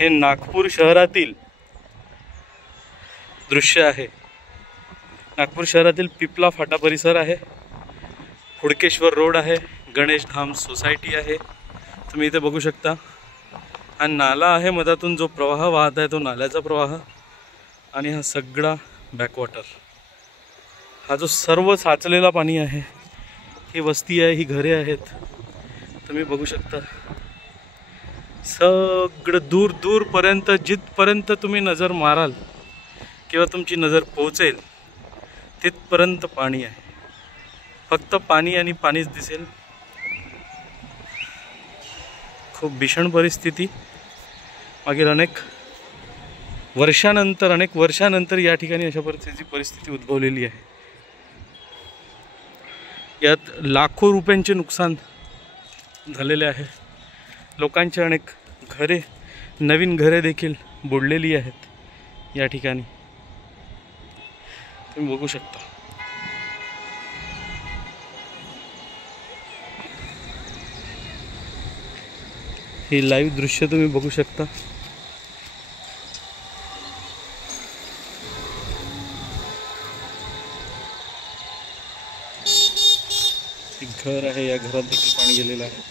हे नागपूर शहरातील दृश्य आहे। नागपूर शहरातील पिपला फाटा परिसर आहे, हुडकेश्वर रोड आहे, गणेश धाम सोसायटी आहे, तुम्ही इथे बघू शकता। हा नाला आहे, मधातून जो प्रवाह वाहत आहे तो नाल्याचा प्रवाह, आणि हा सगळा बॅकवॉटर, हा जो सर्व साचलेला पाणी आहे, ही वस्ती आहे, ही घरे आहेत, तुम्ही बघू शकता। सगळं दूर दूरपर्यंत, जिथपर्यंत तुम्ही नजर माराल किंवा तुमची नजर पोहोचेल तिथपर्यंत पाणी आहे, फक्त पाणी आणि पाणीच दिसेल। खूप भीषण परिस्थिती, मागील अनेक वर्षानंतर या ठिकाणी अशा परिस्थिती उद्भवलेली आहे। यात लाखो रुपयांचे नुकसान झालेले आहे, लोकांचे अनेक घरे, नवीन घरे देखील बुडलेली आहेत या ठिकाणी, तुम्ही बघू शकता। ही लाईव्ह दृश्य तुम्ही बघू शकता। एक घर आहे, या घरात देखील पाणी गेलेलं आहे।